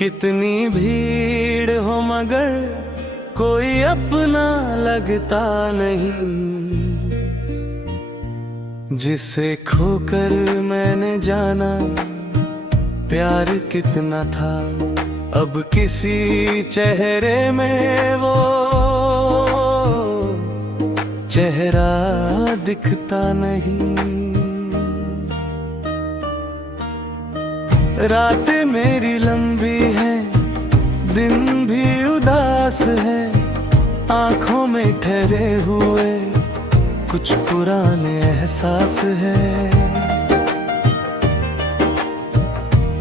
कितनी भीड़ हो मगर कोई अपना लगता नहीं। जिसे खोकर मैंने जाना प्यार कितना था, अब किसी चेहरे में वो चेहरा दिखता नहीं। रातें मेरी लंबी है, दिन भी उदास है, आंखों में ठहरे हुए कुछ पुराने एहसास है।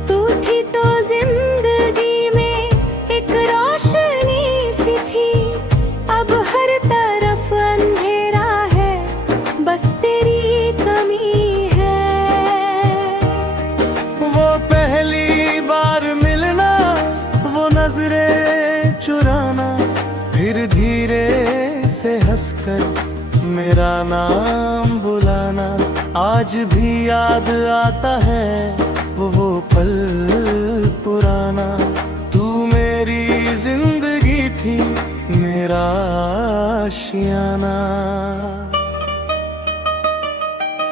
तू थी तो जिंदगी में एक रोशनी सी थी, अब हर तरफ अंधेरा है, बस तेरी कमी है। वो पहली बार मिलना, वो नजरें चुराना, फिर धीरे से हंसकर मेरा नाम बुलाना। आज भी याद आता है वो पल पुराना। तू मेरी जिंदगी थी, मेरा आशियाना।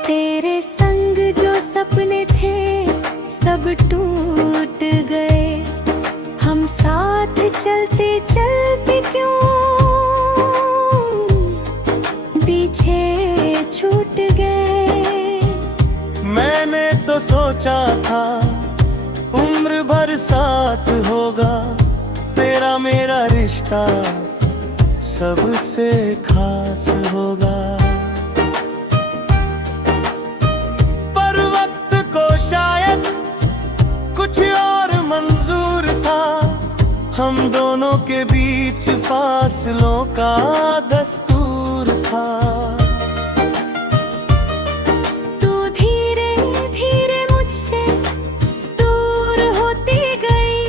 तेरे संग जो सपने थे सब टूट गए, हम साथ चलते चलते क्यों पीछे छूट गए। मैंने तो सोचा था उम्र भर साथ होगा, तेरा मेरा रिश्ता सबसे खास होगा। पर वक्त को शायद कुछ और मंजूर था, हम दोनों के बीच फासलों का दस्तूर था। तू धीरे धीरे मुझसे दूर होती गई,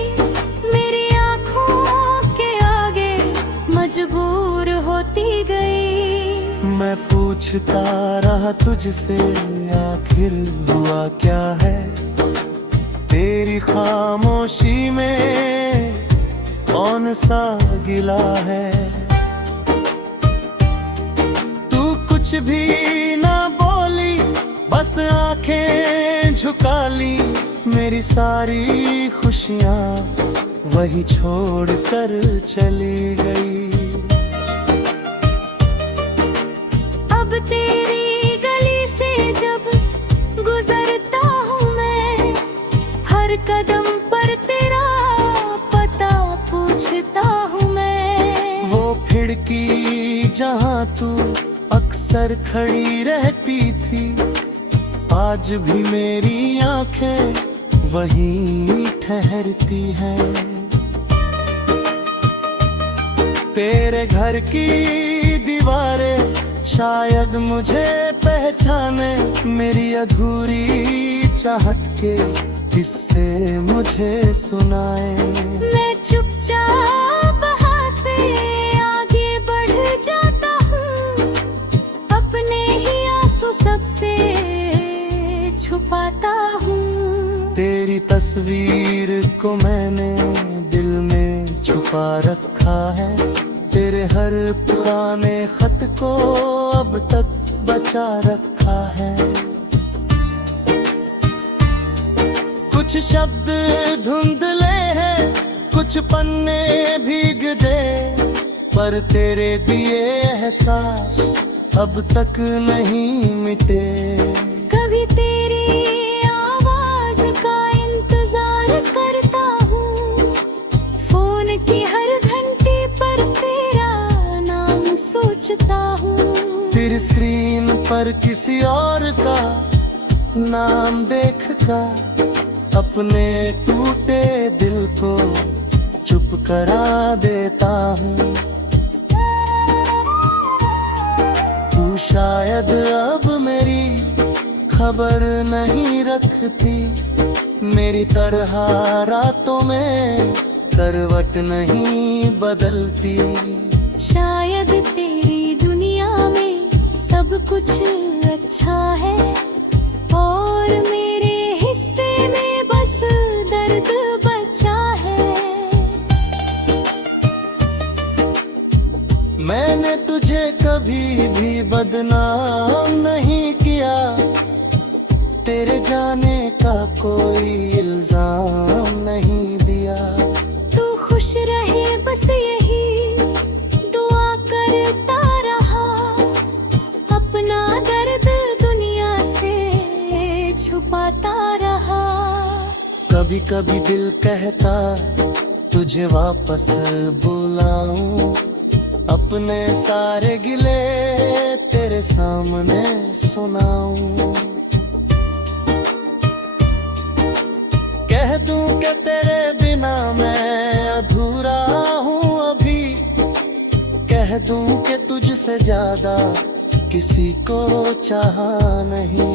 मेरी आँखों के आगे मजबूर होती गई। मैं पूछता रहा तुझसे आखिर हुआ क्या है, तेरी खामोशी में कौन सा गिला है। तू कुछ भी ना बोली, बस आंखें झुका ली, मेरी सारी खुशियां वही छोड़ कर चली गई। अब तेरी गली से जब गुजरता हूँ मैं, हर कदम पर तेरा पता पूछता हूँ मैं। वो खिड़की जहाँ तू अक्सर खड़ी रहती थी, आज भी मेरी आंखें वहीं ठहरती हैं। तेरे घर की दीवारें शायद मुझे पहचाने, मेरी अधूरी चाहत के किस्से मुझे सुनाए। मैं चुपचाप वहाँ से आगे बढ़ जाता हूँ, अपने ही आंसू सबसे छुपाता हूँ। तेरी तस्वीर को मैंने दिल में छुपा रखा है, तेरे हर पुराने खत को अब तक बचा रखा है। कुछ शब्द धुंधले हैं, कुछ पन्ने भीग दे, पर तेरे दिए एहसास अब तक नहीं मिटे। कभी तेरी आवाज का इंतजार करता हूँ, फोन की हर घंटी पर तेरा नाम सोचता हूँ। फिर स्क्रीन पर किसी और का नाम देख कर अपने टूटे दिल को चुप करा देता हूँ। तू शायद अब मेरी खबर नहीं रखती, मेरी तरह रातों में करवट नहीं बदलती। शायद तेरी दुनिया में सब कुछ अच्छा है, और मेरे हिस्से में बस दर्द बचा है। कभी बदनाम नहीं किया, तेरे जाने का कोई इल्जाम नहीं दिया। तू खुश रहे बस यही दुआ करता रहा, अपना दर्द दुनिया से छुपाता रहा। कभी कभी दिल कहता तुझे वापस बुलाऊं, अपने सारे गिले तेरे सामने सुनाऊं। कह दूं कि तेरे बिना मैं अधूरा हूँ अभी, कह दूं कि तुझसे ज्यादा किसी को चाहा नहीं।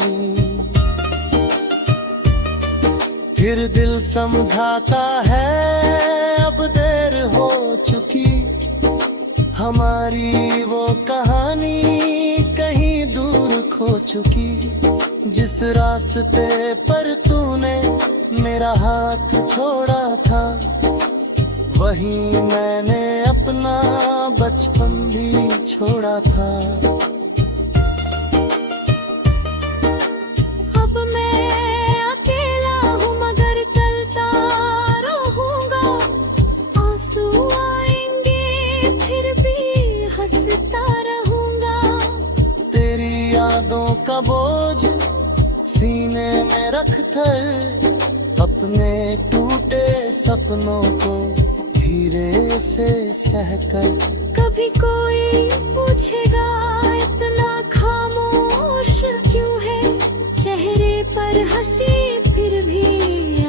फिर दिल समझाता है अब देर हो चुकी, हमारी वो कहानी कहीं दूर खो चुकी। जिस रास्ते पर तूने मेरा हाथ छोड़ा था, वहीं मैंने अपना बचपन भी छोड़ा था। अब मैं अकेला हूँ मगर चलता रहूँगा, आंसू आएंगे फिर भी हंसता रहूँगा। तेरी यादों का बोझ सीने में रख कर, अपने टूटे सपनों को धीरे से सहकर। कभी कोई पूछेगा इतना खामोश क्यों है, चेहरे पर हंसी फिर भी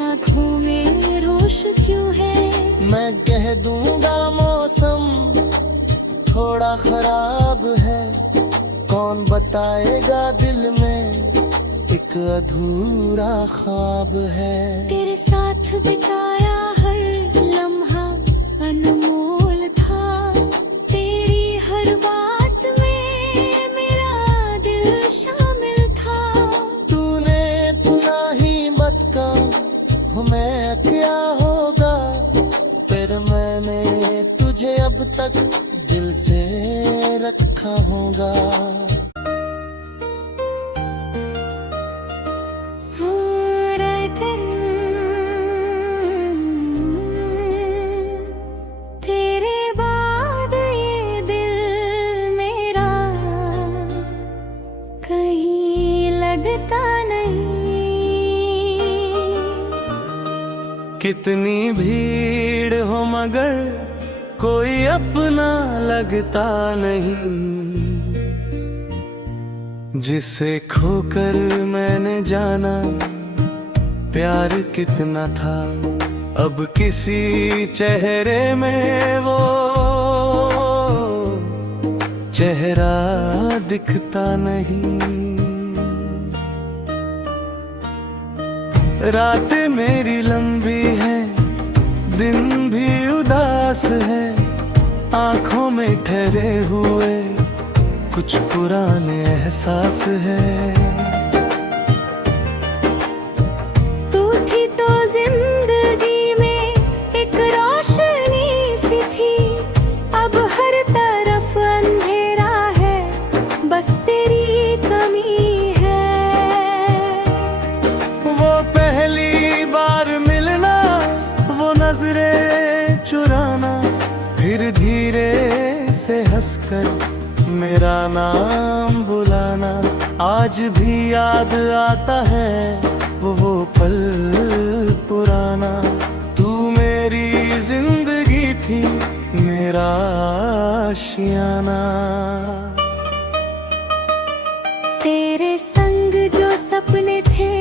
आँखों में रोश क्यों है। मैं कह दूंगा मौसम थोड़ा खराब है, कौन बताएगा दिल में एक अधूरा ख्वाब है। तेरे साथ बिताया हर लम्हा अनमोल था, तेरी हर बात में मेरा दिल शामिल था। तूने इतना ही मत कम मैं क्या होगा, फिर मैंने तुझे अब तक दिल से रखा होगा। तेरे बाद ये दिल मेरा कहीं लगता नहीं। कितनी भीड़ हो मगर कोई अपना लगता नहीं, जिसे खोकर मैंने जाना प्यार कितना था, अब किसी चेहरे में वो चेहरा दिखता नहीं। रातें मेरी लंबी है, दिन भी उदास है, आंखों में ठहरे हुए कुछ पुराने एहसास है। तू थी तो जिंदगी में एक रोशनी सी थी, अब हर तरफ अंधेरा है, बस तेरी कमी है। वो पहली बार मिलना, वो नजरें चुराना, फिर धीरे से हंसकर मेरा नाम बुलाना। आज भी याद आता है वो पल पुराना। तू मेरी जिंदगी थी, मेरा आशियाना। तेरे संग जो सपने थे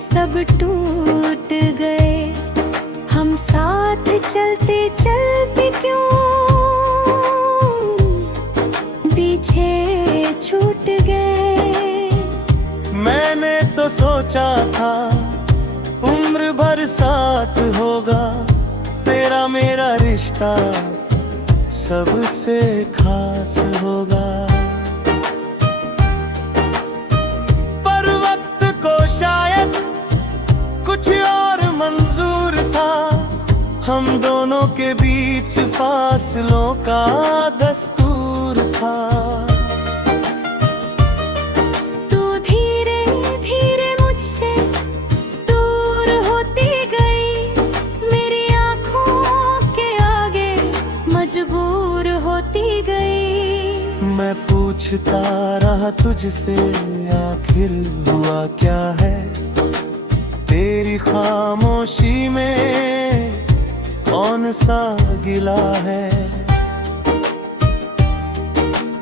सब टूट गए, हम साथ चलते चलते क्यों पीछे छूट गए। मैंने तो सोचा था उम्र भर साथ होगा, तेरा मेरा रिश्ता सबसे खास होगा। पर वक्त को शायद कुछ और मंजूर था, हम दोनों के बीच फासलों का दस्तूर था। कहा तुझसे आखिर हुआ क्या है, तेरी खामोशी में कौन सा गिला है।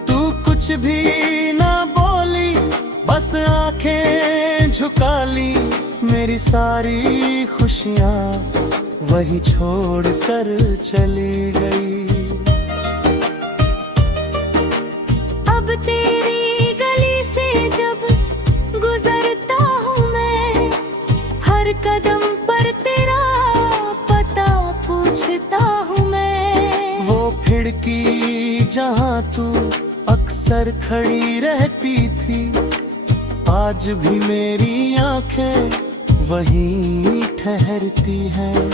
तू कुछ भी ना बोली, बस आंखें झुका ली, मेरी सारी खुशियां वही छोड़ कर चली गई। अब तेरी गली से जब गुजरता हूँ मैं, हर कदम पर तेरा पता पूछता हूँ मैं। वो खिड़की जहाँ तू अक्सर खड़ी रहती थी, आज भी मेरी आंखें वहीं ठहरती हैं।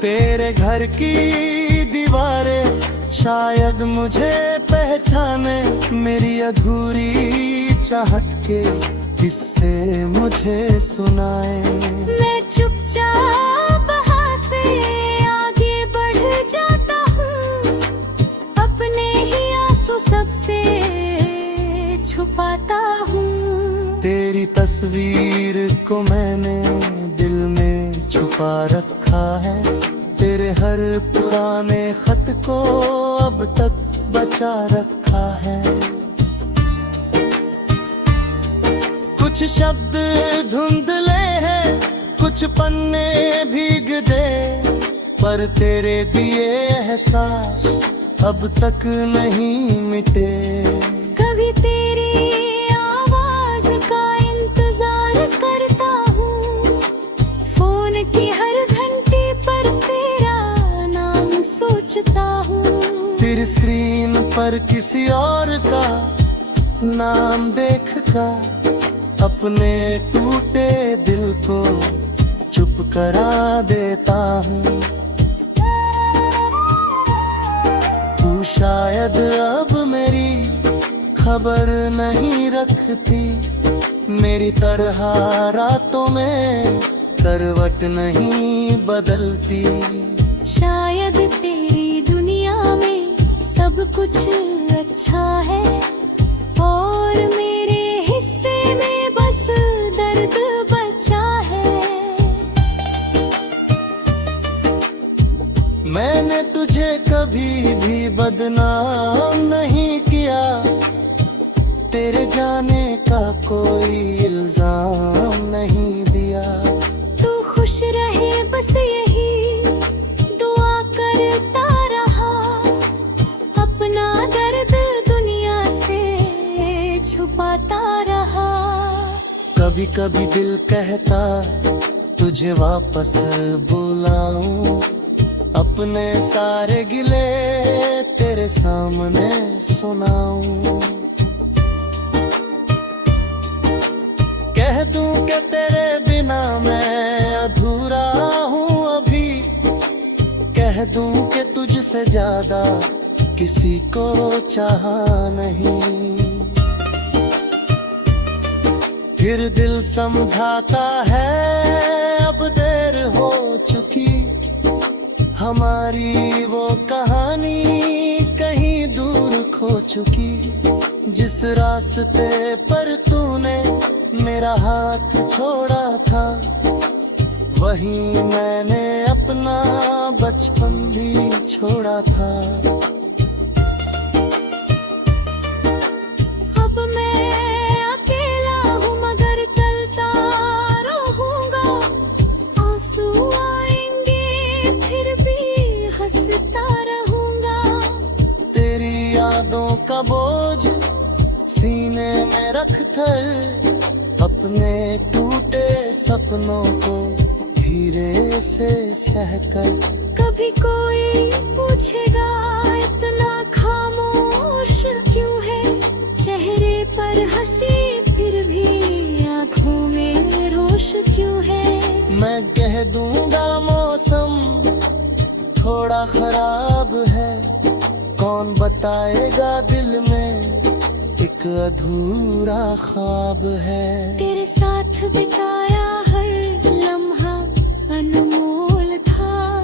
तेरे घर की दीवारें शायद मुझे पहचाने, मेरी अधूरी चाहत के किस्से मुझे सुनाए। मैं चुपचाप वहाँ से आगे बढ़ जाता हूँ, अपने ही आंसू सबसे छुपाता हूँ। तेरी तस्वीर को मैंने दिल में छुपा रखा है, तेरे हर पुराने खत को अब तक बचा रखा है। कुछ शब्द धुंधले हैं, कुछ पन्ने भीग दे, पर तेरे दिए एहसास अब तक नहीं मिटे। कभी तेरी आवाज का इंतजार करता हूँ, फोन की हर घंटी पर तेरा नाम सोचता हूँ। फिर स्क्रीन पर किसी और का नाम देख कर अपने टूटे दिल को चुप करा देता हूँ। तू शायद अब मेरी खबर नहीं रखती, मेरी तरह रातों में करवट नहीं बदलती। शायद तेरी दुनिया में सब कुछ अच्छा है, और मेरे हिस्से में बस दर्द बचा है। मैंने तुझे कभी भी बदनाम नहीं किया, तेरे जाने का कोई इल्जाम नहीं दिया। तू खुश रहे बस यही दुआ करता रहा, अपना दर्द दुनिया से छुपाता रहा। कभी कभी दिल कहता तुझे वापस बुलाऊं, अपने सारे गिले तेरे सामने सुनाऊं। कह दूं कि तेरे बिना मैं अधूरा हूँ अभी, कह दूं कि तुझसे ज्यादा किसी को चाहा नहीं। फिर दिल समझाता है अब देर हो चुकी, हमारी वो कहानी कहीं दूर खो चुकी। जिस रास्ते पर तूने मेरा हाथ छोड़ा था, वहीं मैंने अपना बचपन भी छोड़ा था। अब मैं अकेला हूँ मगर चलता रहूँगा, आंसू आएंगे फिर भी हंसता रहूँगा। तेरी यादों का बोझ सीने में रख कर, अपने टूटे सपनों को धीरे से सहकर। कभी कोई पूछेगा इतना खामोश क्यों है, चेहरे पर हंसी फिर भी आँखों में रोश क्यों है। मैं कह दूंगा मौसम थोड़ा खराब है, कौन बताएगा दिल में एक अधूरा ख्वाब है। तेरे साथ बिताया हर लम्हा अनमोल था,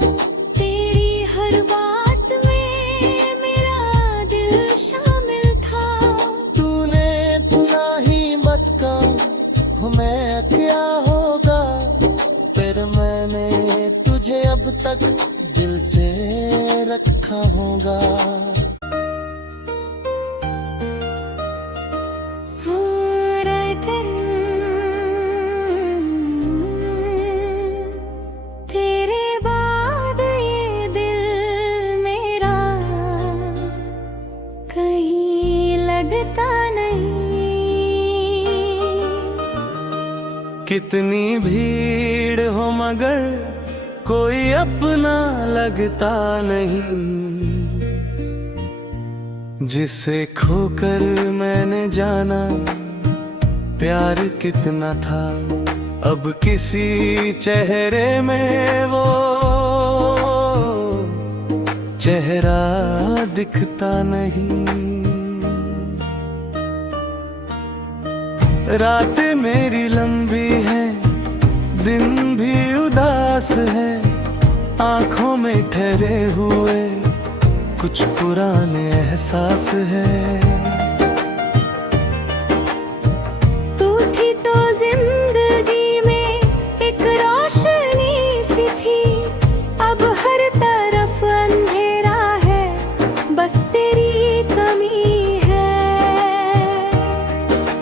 तेरी हर बात में मेरा दिल शामिल लगता नहीं। कितनी भीड़ हो मगर कोई अपना लगता नहीं। जिसे खोकर मैंने जाना प्यार कितना था, अब किसी चेहरे में वो चेहरा दिखता नहीं। रातें मेरी लंबी है, दिन भी उदास है, आंखों में ठहरे हुए कुछ पुराने एहसास है। तू थी तो जिंदगी में एक रोशनी सी थी, अब हर तरफ अंधेरा है, बस तेरी कमी है।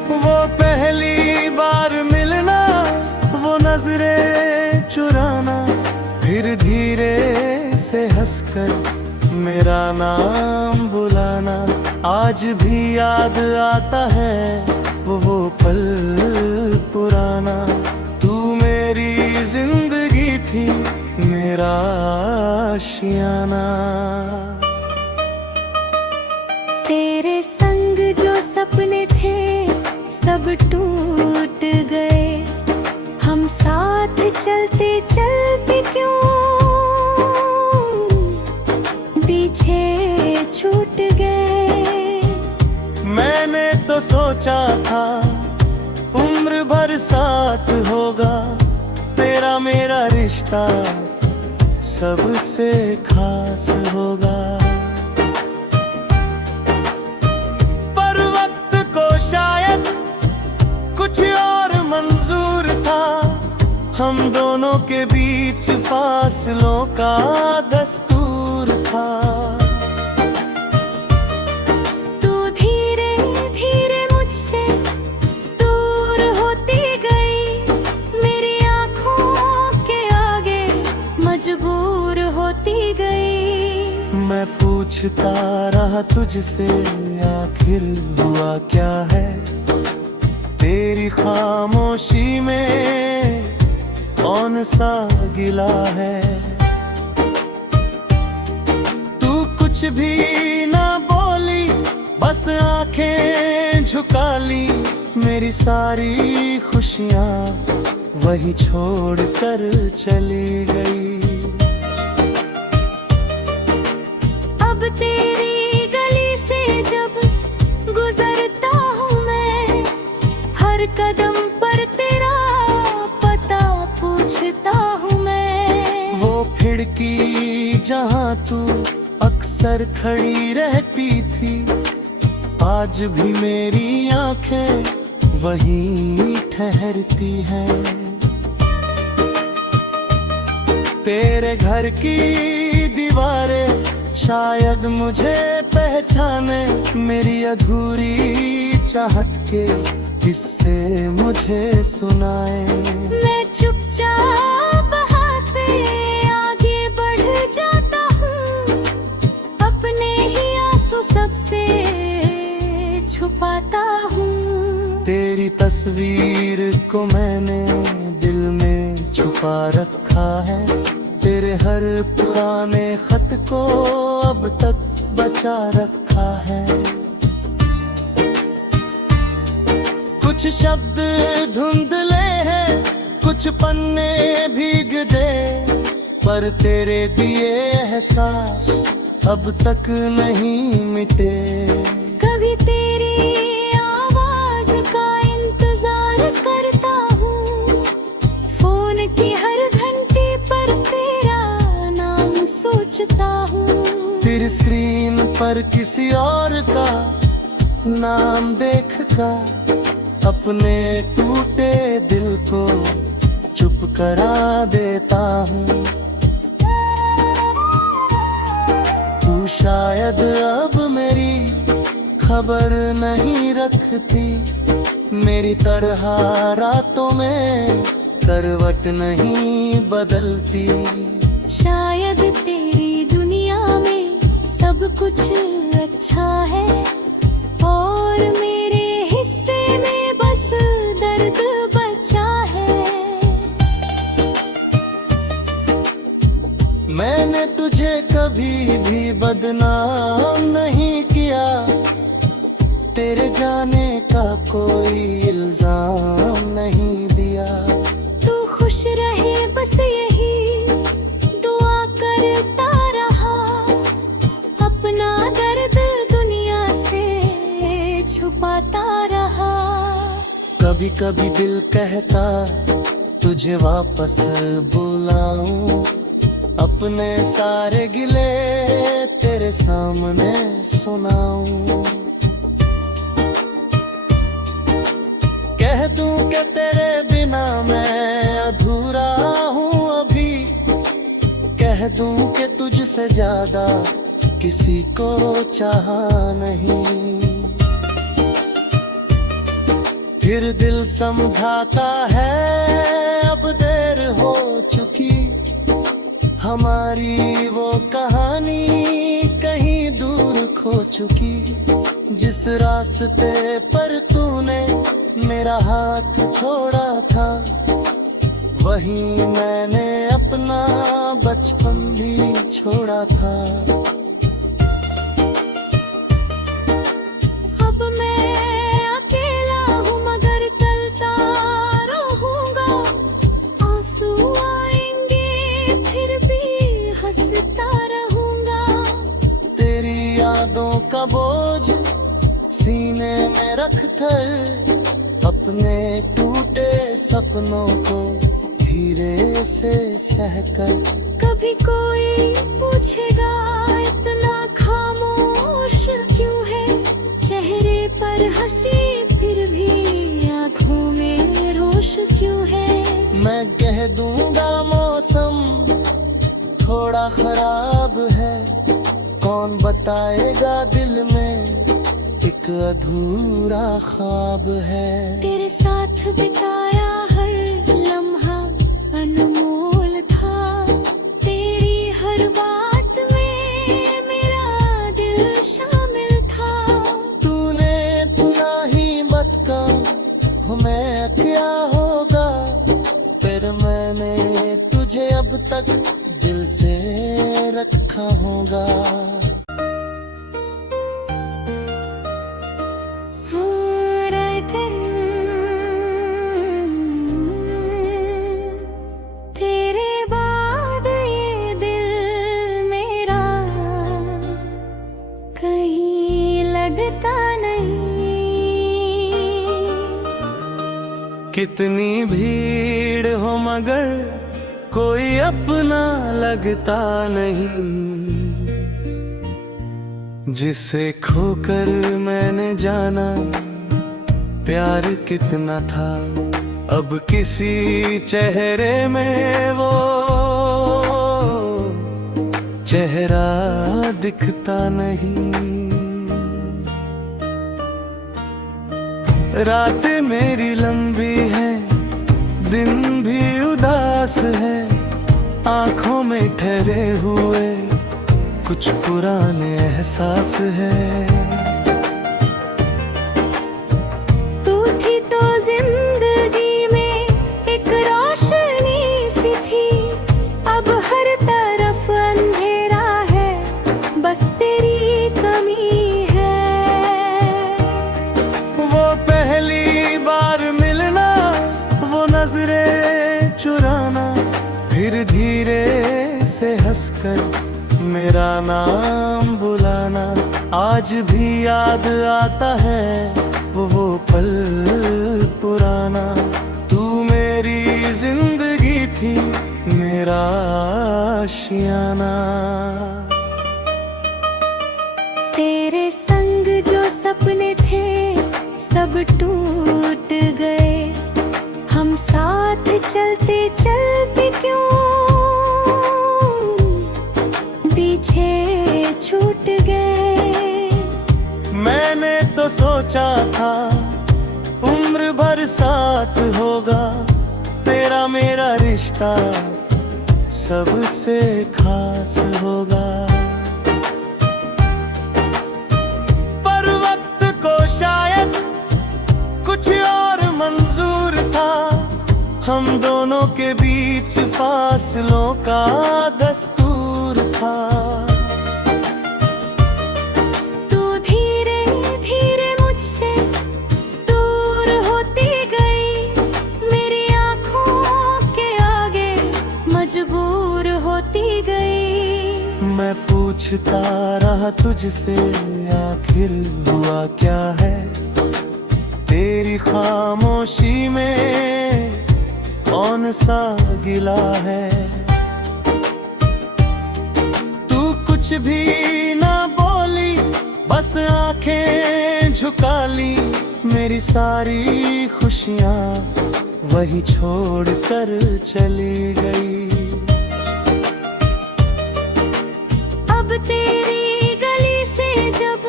वो पहली बार मिलना, वो नजरें चुराना, फिर धीरे से हंसकर मेरा नाम बुलाना। आज भी याद आता है वो पल पुराना। तू मेरी जिंदगी थी, मेरा आशियाना। तेरे संग जो सपने थे सब टूट गए, हम साथ चलते चलते क्यों पीछे छूट गए। मैंने तो सोचा था उम्र भर साथ होगा, तेरा मेरा रिश्ता सबसे खास होगा। पर वक्त को शायद कुछ और मंजूर था, हम दोनों के बीच फासलों का दस्तूर था। तू धीरे धीरे मुझसे दूर होती गई, मेरी आँखों के आगे मजबूर होती गई। मैं पूछता रहा तुझसे आखिर हुआ क्या है, तेरी खामोशी में कौन सा गिला है। तू कुछ भी ना बोली, बस आंखें झुका ली, मेरी सारी खुशियां वही छोड़ कर चली गई। अब तेरी गली से जब गुजरता हूँ मैं, हर कदम पर तेरा पता पूछता हूँ मैं। वो खिड़की जहाँ तू अक्सर खड़ी रहती थी, आज भी मेरी आंखें वहीं ठहरती हैं। तेरे घर की दीवारें शायद मुझे पहचाने, मेरी अधूरी चाहत के किस्से मुझे सुनाए। मैं चुपचाप वहाँ से आगे बढ़ जाता हूँ, अपने ही आंसू सबसे छुपाता हूँ। तेरी तस्वीर को मैंने दिल में छुपा रखा है, तेरे हर पुराने खत को अब तक बचा रखा है। कुछ शब्द धुंधले हैं, कुछ पन्ने भीग दे, पर तेरे दिए एहसास अब तक नहीं मिटे। कभी तेरी आवाज का इंतजार करता हूँ, फोन की हर घंटी पर तेरा नाम सोचता हूँ। फिर स्क्रीन पर किसी और का नाम देख कर अपने टूटे दिल को चुप करा देता हूँ। तू शायद अब मेरी खबर नहीं रखती, मेरी तरह रातों में करवट नहीं बदलती। शायद तेरी दुनिया में सब कुछ अच्छा है और कभी भी बदनाम नहीं किया, तेरे जाने का कोई इल्जाम नहीं दिया। तू खुश रहे बस यही दुआ करता रहा, अपना दर्द दुनिया से छुपाता रहा। कभी कभी दिल कहता तुझे वापस बुलाऊं, अपने सारे गिले तेरे सामने सुनाऊं। कह दूं कि तेरे बिना मैं अधूरा हूँ अभी, कह दूं कि तुझसे ज्यादा किसी को चाहा नहीं। फिर दिल समझाता है अब देर हो चुकी, हमारी वो कहानी कहीं दूर खो चुकी। जिस रास्ते पर तूने मेरा हाथ छोड़ा था, वहीं मैंने अपना बचपन भी छोड़ा था। अब मैं अकेला हूँ मगर चलता रहूँगा, आंसू आएंगे फिर भी हंसता रहूँगा। तेरी यादों का बोझ सीने में रख कर, अपने टूटे सपनों को धीरे से सहकर। कभी कोई पूछेगा इतना खामोश क्यों है, चेहरे पर हंसी फिर भी आँखों में रोश क्यों है। मैं कह दूंगा मौसम थोड़ा खराब है, कौन बताएगा दिल में एक अधूरा ख्वाब है। तेरे साथ बिताया हर लम्हा अनमोल था, तेरी हर बात में मेरा दिल शामिल था। तूने पुना ही मत कम मैं क्या होगा, फिर मैंने तुझे अब तक दिल से रखा होगा। तेरे बाद ये दिल मेरा कहीं लगता नहीं। कितनी भीड़ हो मगर कोई अपना लगता नहीं, जिसे खोकर मैंने जाना प्यार कितना था, अब किसी चेहरे में वो चेहरा दिखता नहीं। रातें मेरी लंबी है, दिन भी उदास है, आंखों में ठहरे हुए कुछ पुराने एहसास है। तू थी तो जिंदगी में एक रोशनी सी थी, अब हर तरफ अंधेरा है, बस तेरी कमी है। वो पहली बार मिलना, वो नजरें चुराना, फिर धीरे से हंसकर मेरा नाम बुलाना। आज भी याद आता है वो पल पुराना, तू मेरी जिंदगी थी मेरा आशियाना। तेरे संग जो सपने थे सब टूट गए, हम साथ चलते चलते क्यों पीछे छूट गए। मैंने तो सोचा था उम्र भर साथ होगा, तेरा मेरा रिश्ता सबसे खास होगा। पर वक्त को शायद कुछ और मंजूर था, हम दोनों के बीच फासलों का दस्तूर था। पूछता रहा तुझसे आखिर हुआ क्या है। तेरी खामोशी में कौन सा गिला है। तू कुछ भी ना बोली, बस आंखें झुका ली। मेरी सारी खुशियां वही छोड़ कर चली गई। अब तेरी गली से जब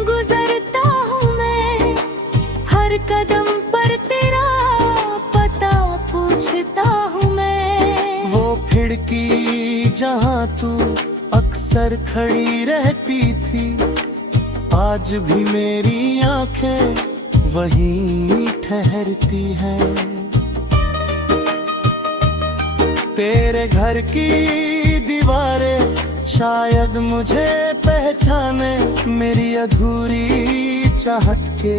गुजरता हूँ मैं, हर कदम पर तेरा पता पूछता हूँ मैं। वो खिड़की जहाँ तू अक्सर खड़ी रहती थी, आज भी मेरी आंखें वहीं ठहरती हैं। तेरे घर की दीवारें शायद मुझे पहचाने, मेरी अधूरी चाहत के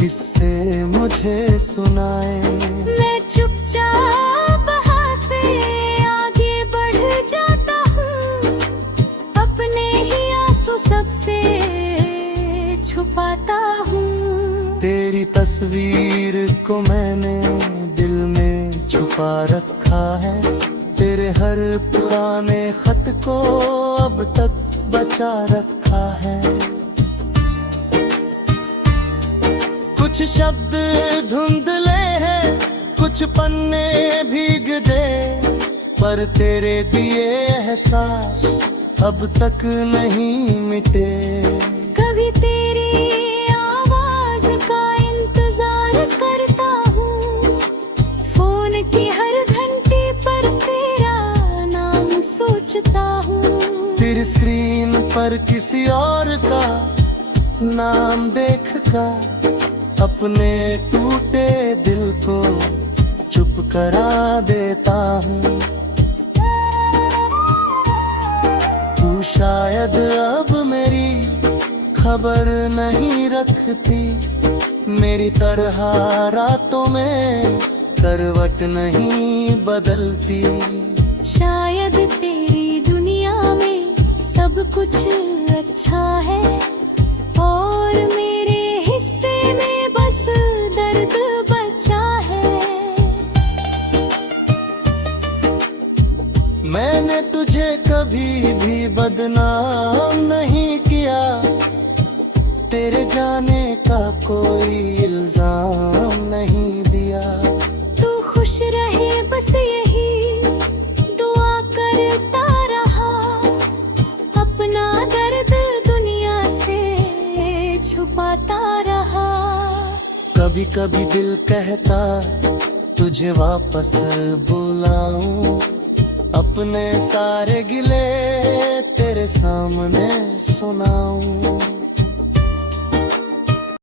किस्से मुझे सुनाए। मैं चुपचाप वहाँ से आगे बढ़ जाता हूँ, अपने ही आंसू सबसे छुपाता हूँ। तेरी तस्वीर को मैंने दिल में छुपा रखा है। तेरे हर पुराने खत को अब तक बचा रखा है। कुछ शब्द धुंधले हैं, कुछ पन्ने भीग दे, पर तेरे दिए एहसास अब तक नहीं मिटे। कभी तेरी आवाज का इंतजार करता हूँ, फोन की हर घंटी पर तेरा नाम सोचता हूँ। फिर स्क्रीन पर किसी और का नाम देख कर अपने टूटे दिल को चुप करा देता हूँ। तू शायद अब मेरी खबर नहीं रखती, मेरी तरह रातों में करवट नहीं बदलती। शायद तेरी दुनिया में सब कुछ अच्छा है, और मेरे हिस्से में बस दर्द बचा है। मैंने तुझे कभी भी बदनाम नहीं किया, तेरे जाने का कोई इल्जाम नहीं दिया। तू खुश रहे बस यही दुआ करता रहा, अपना दर्द दुनिया से छुपाता रहा। कभी कभी दिल कहता तुझे वापस बुलाऊं, अपने सारे गिले तेरे सामने सुनाऊं।